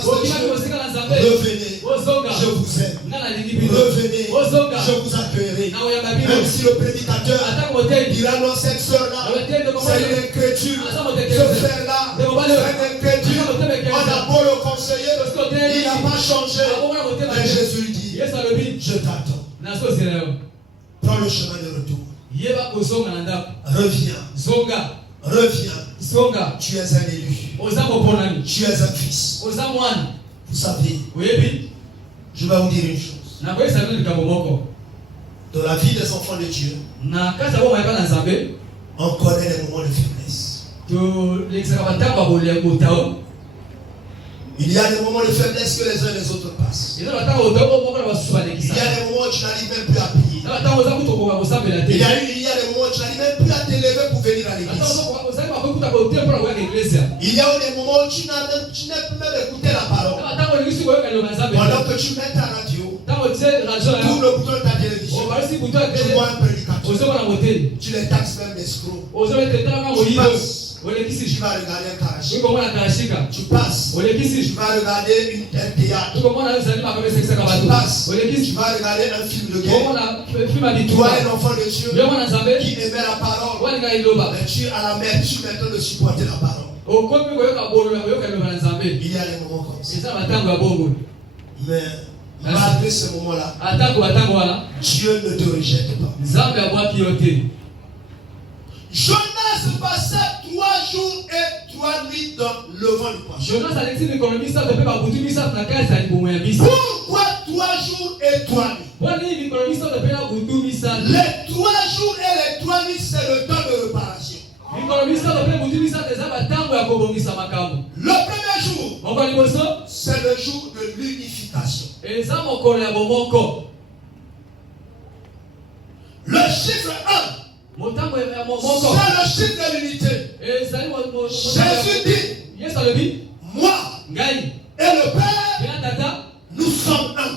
face de Dieu. Revenez. Je vous aime. Revenez. Je vous accueillerai. Même si le prédicateur dira non, cette soeur-là, c'est une incrédule. Ce frère-là, c'est un incrédule. On a beau le conseiller, il n'a pas changé. Mais Jésus lui dit, je t'attends. Prends le chemin de retour. Reviens. Reviens. Tu es un élu. Tu es un fils. Vous savez, je vais vous dire une chose. Dans la vie des enfants de Dieu, on connaît les moments de faiblesse. Il y a des moments de faiblesse que les uns et les autres passent. Il y a des moments où tu n'arrives même plus à prier. Il y a des moments où tu n'arrives même plus à t'élever pour venir à l'église. Il y a des moments où tu n'as même écouté la parole. Pendant que tu mets ta radio, tu ouvres le bouton de ta télévision, tu vois un prédicateur, tu les taxes même d'escrocs. Tu passes. Tu vas regarder un karachika. Tu passes. Tu vas regarder un théâtre. Tu passes. Tu vas regarder un film de guerre. Toi, un enfant de Dieu qui aimait la parole. Mais tu es à la mer, tu maintenant de supporter la parole. Il y a des moments comme ça. Mais malgré ce moment-là, Dieu ne te rejette pas. Jonas passait 3 jours et 3 nuits dans le vent du poisson. Pourquoi 3 jours et 3 nuits? Les 3 jours et les 3 nuits, c'est le temps de réparation. Le premier jour, c'est le jour de l'unification. Le chiffre 1, c'est le chiffre de l'unité. Jésus dit, moi et le Père, nous sommes un.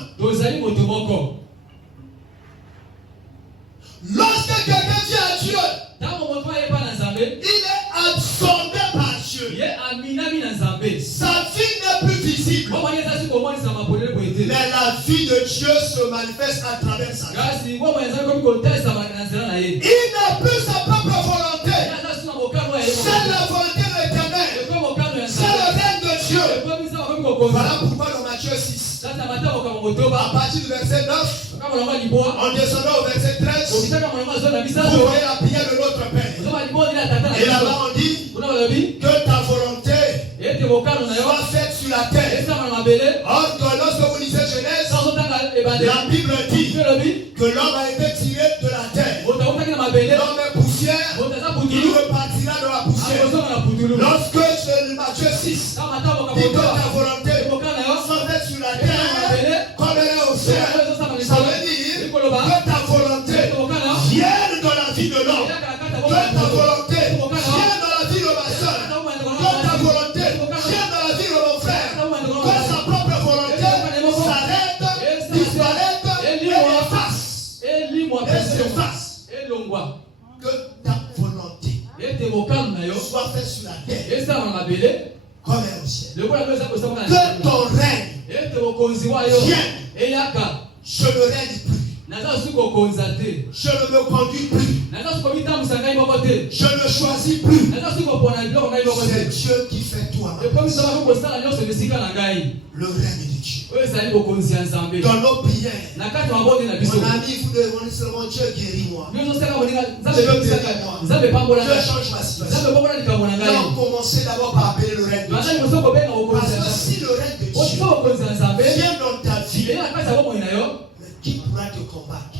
Lorsque quelqu'un dit à Dieu, il est absorbé par Dieu. Sa vie n'est plus visible. Mais la vie de Dieu se manifeste à travers sa vie. Il n'a plus sa propre volonté. C'est la volonté de l'Éternel. C'est le règne de Dieu. Voilà pourquoi dans Matthieu 6, à partir du verset 9, en descendant au verset 13, vous voyez la prière de notre Père. Et là-bas on dit que ta volonté soit faite sur la terre. Or que lorsque vous lisez Genèse, la Bible dit que l'homme a été tiré de la terre. L'homme est poussière, il repartira de la poussière. Lorsque Matthieu 6 dit que ta volonté soit faite sur la terre comme elle est au ciel, ça veut dire que ta volonté vienne dans la vie de l'homme. Que ta volonté vienne dans la vie de ma soeur. Que ta volonté vienne dans la vie de mon frère. Que sa propre volonté s'arrête, disparaisse et s'efface. Que ta volonté soit faite sur la terre comme elle est au ciel. Que ton règne vienne. Je ne règne plus. Je ne me conduis plus. Je ne choisis plus. C'est Dieu qui fait tout à ma place. Le règne de Dieu. Dans nos prières, mon ami, vous demandez seulement Dieu guéris-moi. Dieu guéris-moi. Dieu change ma situation. Là, on commençait d'abord par appeler le règne de Dieu. Parce que si le règne de Dieu vient dans ta vie, qui pourra te combattre?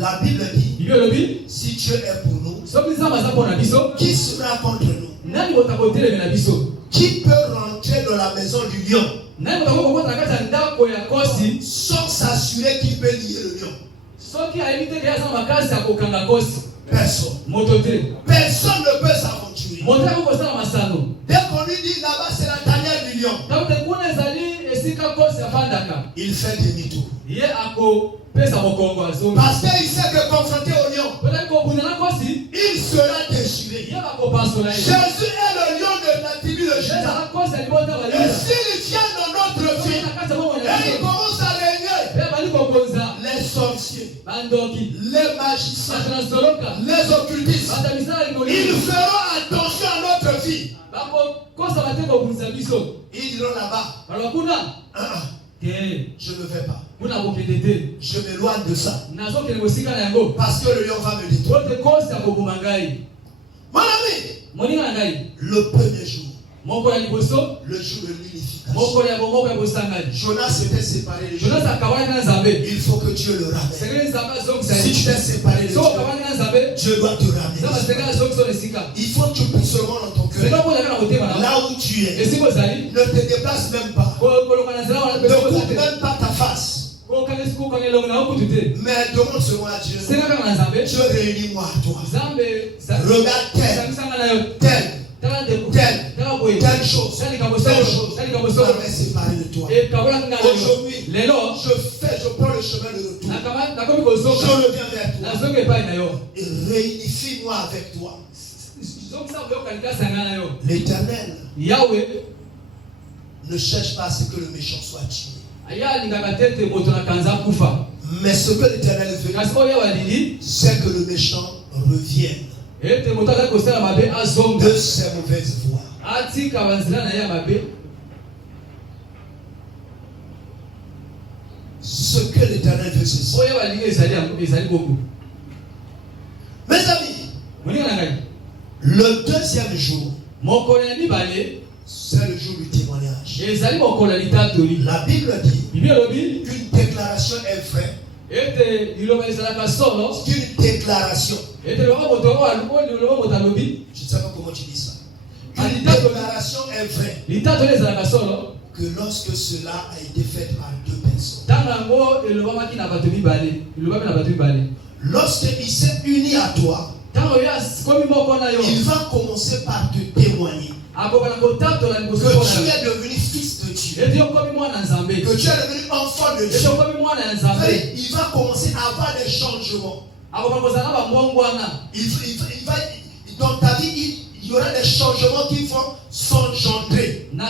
La Bible dit, si Dieu est pour nous, qui sera contre nous? Qui peut rentrer dans la maison du lion sans s'assurer qu'il peut lier le lion? Personne. Personne ne peut s'aventurer. Dès qu'on lui dit là-bas c'est la tanière du lion, il fait demi-tour. Parce qu'il sait que confronté au lion, il sera déchiré. Jésus est le lion de la tribu de Juda. Et s'il les magiciens, les occultistes, ils feront attention à notre vie. Ils diront là-bas, je ne vais pas. Je m'éloigne de ça. Parce que le lion va me détruire. Mon ami, le premier jour, le jour de l'unification, Jonas s'était séparé de Dieu. Il faut que Dieu le ramène. Si tu t'es séparé de Dieu, Dieu doit te ramener. Il faut que tu puisses seulement dans ton cœur. Là où tu es, ne te déplace même pas. Ne coupe même pas ta face. Mais demande seulement à Dieu. Dieu, réunis-moi à toi. Regarde telle chose ça m'est séparé de toi. Aujourd'hui, je prends le chemin de retour. Je reviens vers toi. Et réunifie-moi avec toi. L'Éternel ne cherche pas à ce que le méchant soit tué. Mais ce que l'Éternel veut, c'est que le méchant revienne de ses mauvaises voies. Ce que l'Éternel veut, c'est ça. Mes amis, le deuxième jour, c'est le jour du témoignage. La Bible dit qu'une déclaration est vraie. C'est une déclaration. Je ne sais pas comment tu dis ça. Une déclaration est vraie que lorsque cela a été fait par deux personnes. Lorsqu'il s'est uni à toi, il va commencer par te témoigner que tu es devenu fils de Dieu, que tu es devenu enfant de Dieu. Il va commencer à avoir des changements. Dans ta vie, il y aura des changements qui vont s'engendrer. Il y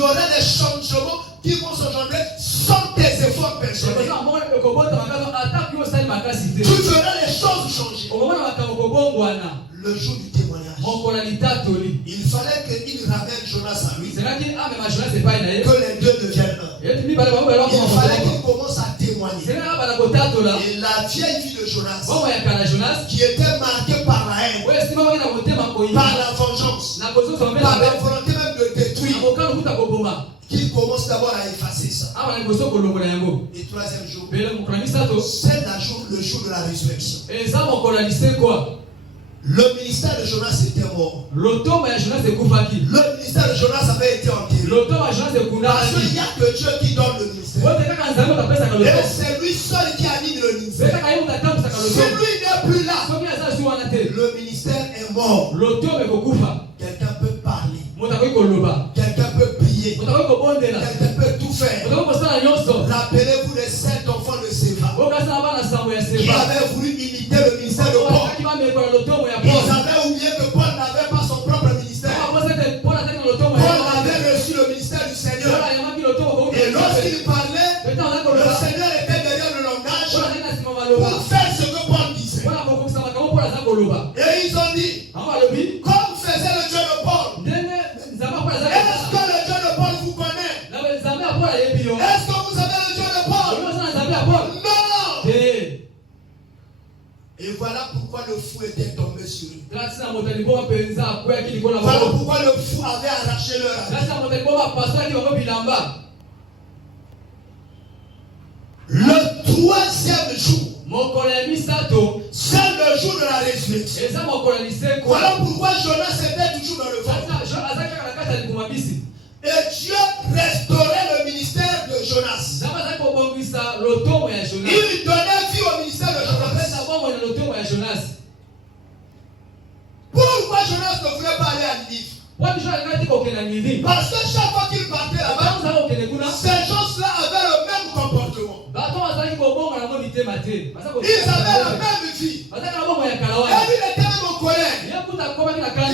aura des changements qui vont s'engendrer sans tes efforts personnels. Tu verras les choses changer. Le jour du témoignage, il fallait qu'il ramène Jonas à lui, que les deux deviennent un. Il fallait qu'il commence à témoigner. Et la vieille vie de Jonas, qui était marquée par la haine, par la vengeance, par la volonté même de détruire, qu'il commence d'abord à effacer ça. Et troisième jour, c'est le jour de la résurrection. Le ministère de Jonas était mort. Le ministère de Jonas avait été enterré. Parce qu'il n'y a que Dieu qui donne le ministère. Et c'est lui seul qui anime le ministère. Si lui n'est plus là, le ministère est mort. Quelqu'un peut parler. Quelqu'un peut prier. Quelqu'un peut tout faire. Rappelez-vous les 7 enfants de Séva qui avaient voulu imiter le ministère de Paul. Ils avaient oublié que Paul n'avait pas son propre ministère. Paul avait reçu le ministère du Seigneur. Et lorsqu'il parlait, le Seigneur était derrière le langage pour faire ce que Paul disait. Et ils ont dit, comme faisait le Dieu de Paul, est-ce que le Dieu de Paul vous connaît? Est-ce que vous avez le Dieu de Paul? Non! Et voilà pourquoi le fou était tombé sur lui. Voilà pourquoi le fou avait arraché leur habit. Le troisième jour, c'est le jour de la résurrection. Voilà pourquoi Jonas était toujours dans le ventre. Et Dieu restaurait le ministère de Jonas. Il donnait vie au ministère de Jonas. Pourquoi Jonas ne voulait pas aller à Ninive? Parce que chaque fois qu'il partait là-bas, ces gens-là avaient le même comportement. Ils avaient la même vie. Et lui, il était même en colère. Il dit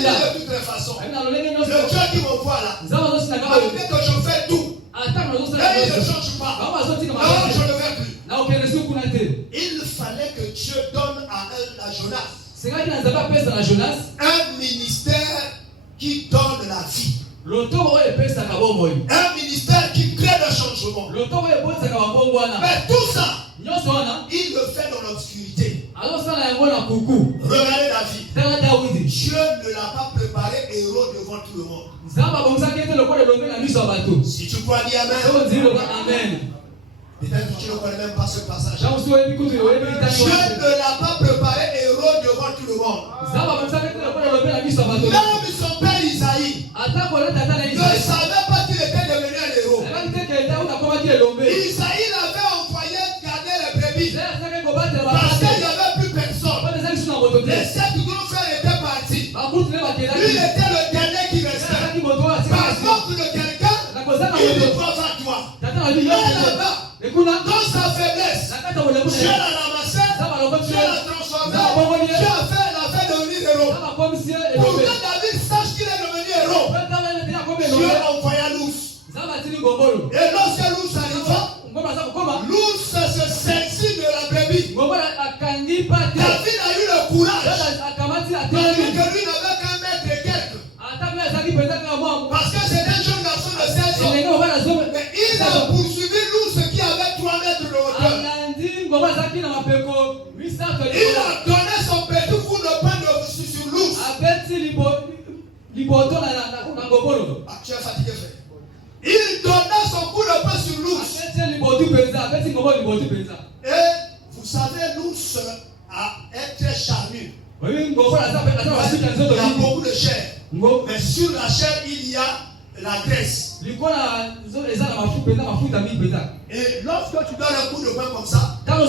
de toutes les façons, le Dieu qui m'envoie là, malgré que je fais tout, et il ne change pas, alors je ne vais plus. la vie. Un ministère qui crée le changement. Mais tout ça, il le fait dans l'obscurité. Regardez David. Dieu ne l'a pas préparé héros devant tout le monde. Si tu crois, dis Amen. Peut-être que tu ne connais même pas ce passage. Dieu ne l'a pas préparé héros devant tout le monde. Même son père Isaïe ne savait pas qu'il était devenu un héros. Isaïe l'avait envoyé garder les brebis parce qu'il n'y avait plus personne. Les 7 grands frères étaient partis. Lui était le dernier qui restait. Par contre, le quelqu'un, il dit crois à toi. Mais là-bas, dans sa faiblesse, Dieu l'a ramassé, Dieu l'a transformé, Dieu a fait devenir héros. Pour que David sache qu'il est devenu héros, Dieu l'a envoyé à l'ours. Et lorsque l'ours arriva, l'ours se saisit de la brebis. David a eu le courage, tandis que lui n'avait qu'un mètre et quelques. Parce que c'est un jeune garçon de 16 ans. Mais il a poursuivi l'ours qui avait 3 mètres de hauteur. Il a donné son petit coup de poing sur l'ours. Tu es fatigué, frère. Il donna son coup de poing sur l'ours. Et vous savez, l'ours est très charnu. Il y a beaucoup de chair. Mais sur la chair, il y a la graisse. Et lorsque tu donnes un coup de poing comme ça, ça ne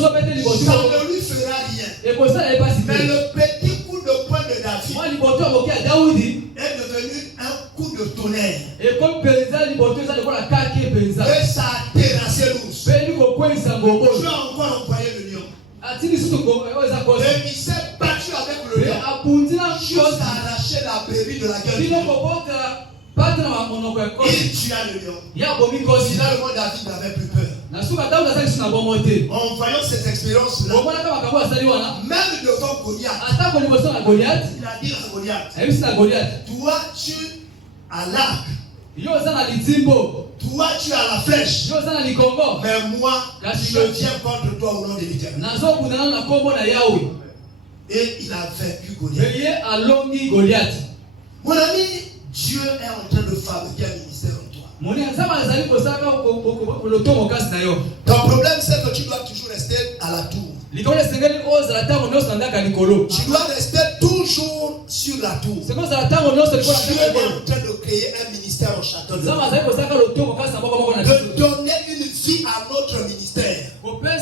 lui fera rien. Mais le petit coup de poing de David est devenu un coup de tonnerre. Et ça a terrassé l'ours. Tu as encore envoyé le lion. Et il s'est battu avec le lion jusqu'à arracher la brebis de la gueule. Il tua le lion. Finalement, David n'avait plus peur. En voyant cette expérience-là, même devant Goliath, il a dit à Goliath, toi tu as l'arc, toi tu as la flèche, mais moi je viens contre toi au nom de l'Éternel. Et il a vaincu Goliath. Mon ami, Dieu est en train de fabriquer un ministère en toi. Ton problème, c'est que tu dois toujours rester à la tour. Tu dois rester toujours sur la tour. Dieu est en train de créer un ministère en chacun de nous. De donner une vie à notre ministère. Mais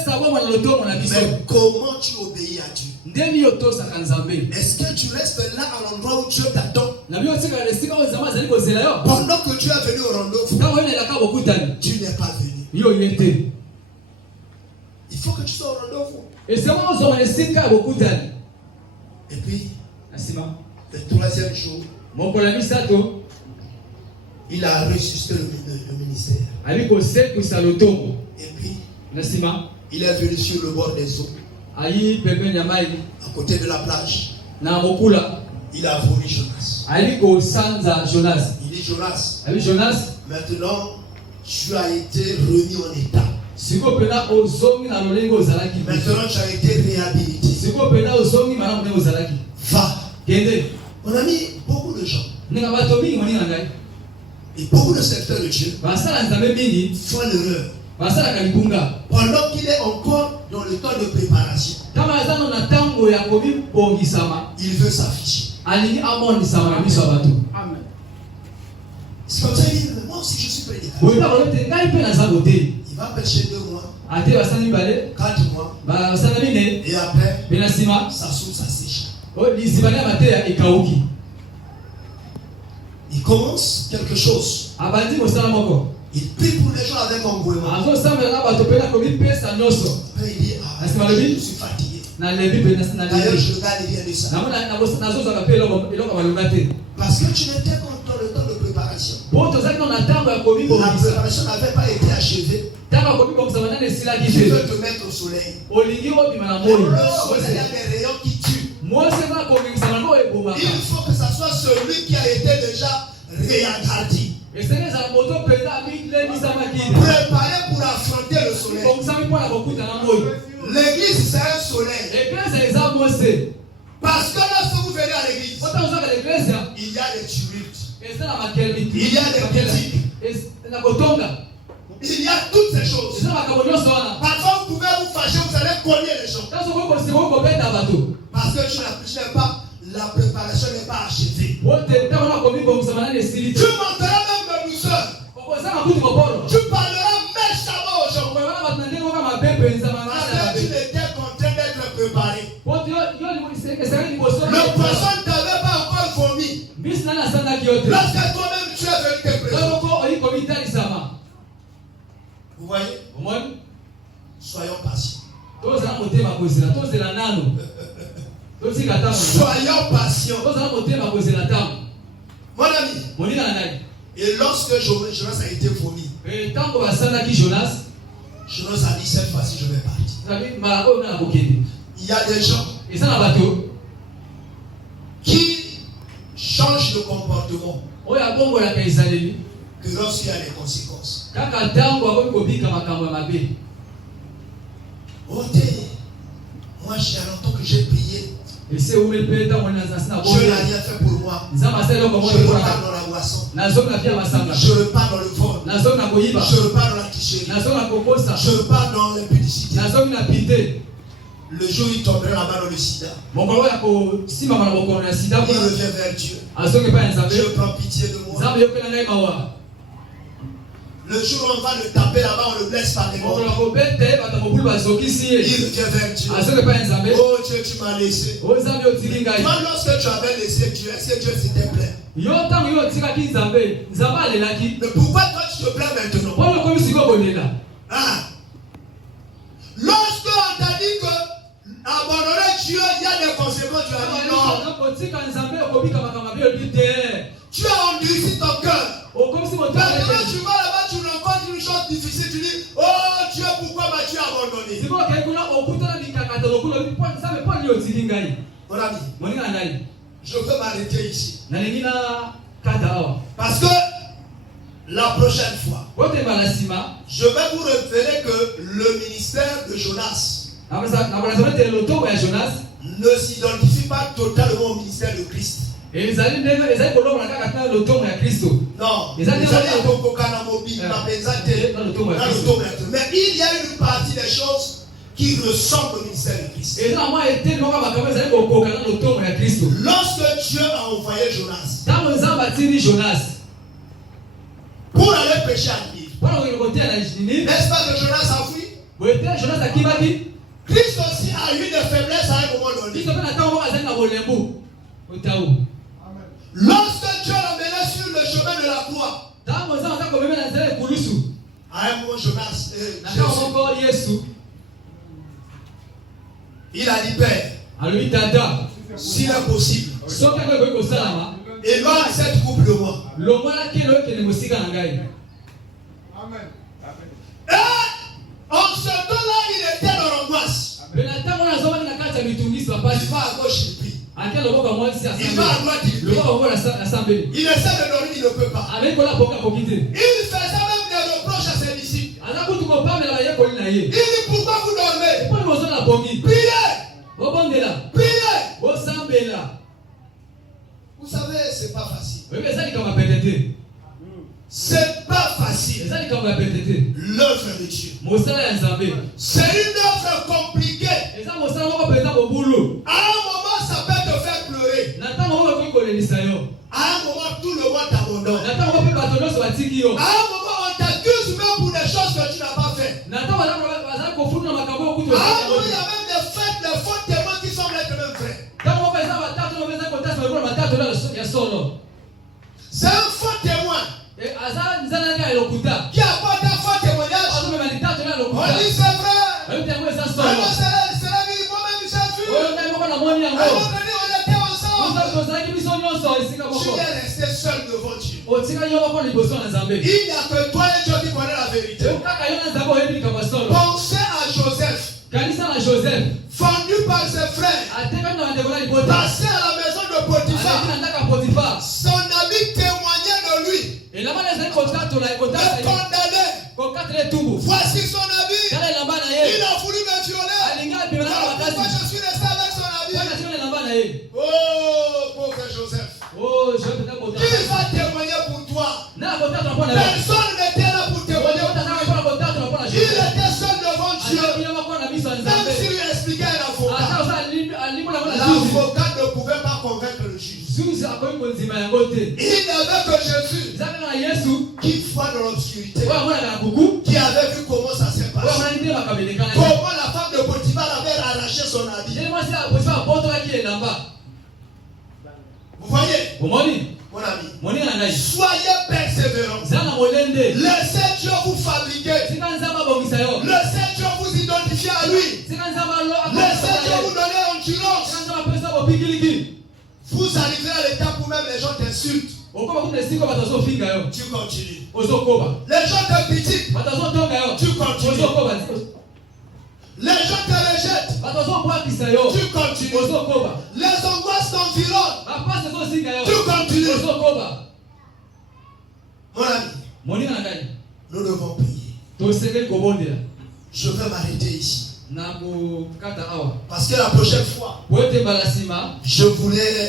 comment tu obéis à Dieu? Est-ce que tu restes là à l'endroit où Dieu t'attend? Pendant que tu es venu au rendez-vous, tu n'es pas venu. Il faut que tu sois au rendez-vous. Et puis, le troisième jour, il a ressuscité le ministère. Et puis, il est venu sur le bord des eaux, à côté de la plage. Il a voulu Jonas. Il dit Jonas, maintenant tu as été remis en état. Maintenant tu as été réhabilité. Va. Mon ami, beaucoup de gens et beaucoup de serviteurs de Dieu font l'erreur. Pendant qu'il est encore dans le temps de préparation, il veut s'afficher. C'est comme ça qu'il dit, moi aussi je suis prédicateur. Il va pêcher 2 mois, 4 mois, et après, sa source s'assèche. Il commence quelque chose. Il prie pour les gens avec engouement. Après il dit, je suis fatigué. D'ailleurs, je regarde, il vient de ça. Parce que tu n'étais pas dans le temps de préparation. La préparation n'avait pas été achevée. Tu veux te mettre au soleil. Vous avez des rayons qui tuent. Il faut que ce soit celui qui a été déjà Préparé pour affronter le soleil. L'église, c'est un soleil. Parce que lorsque vous venez à l'église, il y a des tumultes. Il y a des critiques. Il y a toutes ces choses. Parfois, vous pouvez vous fâcher, vous allez cogner les gens. Parce que tu n'as pas, la préparation n'est pas achevée. Tu monteras même de douceur. Tu parleras méchamment aux gens. Parce que tu n'étais qu'en train d'être préparé. Le poisson ne t'avait pas encore vomi. Lorsque toi-même tu es venu te préparer. Vous voyez? Soyons patients. Soyons patients. Mon ami. Et lorsque Jonas a été vomi, Jonas a dit cette fois-ci je vais partir. Il y a des gens qui changent de comportement que lorsqu'il y a des conséquences. Moi j'ai longtemps que j'ai prié. Je n'ai rien fait pour moi. Je repars dans la boisson. Je repars dans le vol. Je repars dans la tricherie. Je repars dans l'impudicité. Le jour où il tomberait la main dans le sida, il revient vers Dieu. Dieu prend pitié de moi. Le jour où on va le taper là-bas, on le blesse par les mots. Il revient vers Dieu. Oh Dieu, tu m'as laissé. Toi, lorsque tu avais laissé Dieu, est-ce que Dieu s'était plaint? Mais pourquoi toi tu te plains maintenant? Lorsque on t'a dit que abandonner Dieu, il y a des conséquences, tu as dit non. Tu as endurci ton cœur. Maintenant tu vas là-bas, tu rencontres une chose difficile, tu dis, oh Dieu, pourquoi m'as-tu abandonné? Mon ami, je peux m'arrêter ici. Parce que la prochaine fois, je vais vous révéler que le ministère de Jonas ne s'identifie pas totalement au ministère de Christ. Non, mais il y a une partie des choses qui ressemblent au ministère de Christ. Lorsque Dieu a envoyé Jonas pour aller pêcher à Ninive, n'est-ce pas que Jonas a fui? Christ aussi a eu des faiblesses à un moment donné. Lorsque Dieu l'emmenait sur le chemin de la croix, à un moment Jonas, il a dit Père, s'il est possible, éloigne cette coupe de moi. Amen. Et en ce temps-là, il était dans l'angoisse. Il va à gauche, il prie. Il va à droite, il prie. Il essaie de dormir, il ne peut pas. Il faisait même des reproches à ses disciples. Il dit pourquoi vous dormez? Priez! Priez! Vous savez, c'est pas facile. C'est pas facile. L'œuvre de Dieu. C'est une œuvre compliquée. À un moment, ça peut te faire pleurer. À un moment, tout le monde t'abandonne. À un moment, on t'accuse même pour des choses que tu n'as pas fait. À un moment, il y a même des faits, des faux témoins qui semblent être même vrais. C'est un faux témoin qui apporte un faux témoignage. On dit c'est vrai. Moi-même j'ai vu. On était ensemble. Tu es resté seul devant Dieu. Il n'y a que toi et Dieu qui connaît la vérité. Pensez à Joseph, vendu par ses frères, passé à la maison de Potiphar. Son ami témoignait de condamné. Voici son habit. Il a voulu me violer. Pourquoi je suis resté avec son habit? Oh, pauvre Joseph. Qui va témoigner pour toi? Personne n'était là pour témoigner pour lui. Il était seul devant Dieu. Même s'il lui expliquait un avocat, l'avocat ne pouvait pas convaincre le juge. Il n'avait que Jésus qui voit dans l'obscurité, qui avait vu comment ça s'est passé, comment la femme de Potiphar avait arraché son habit. Vous voyez, mon ami, soyez persévérants. Laissez Dieu vous fabriquer. Laissez Dieu vous identifier à lui. Laissez Dieu vous donner endurance. Vous arriverez à l'étape où même les gens t'insultent. Tu continues. Les gens te critiquent. Tu continues. Les gens te rejettent. Tu continues. Les angoisses t'environnent. Tu continues. Mon ami, nous devons prier. Je vais m'arrêter ici. Parce que la prochaine fois, je voulais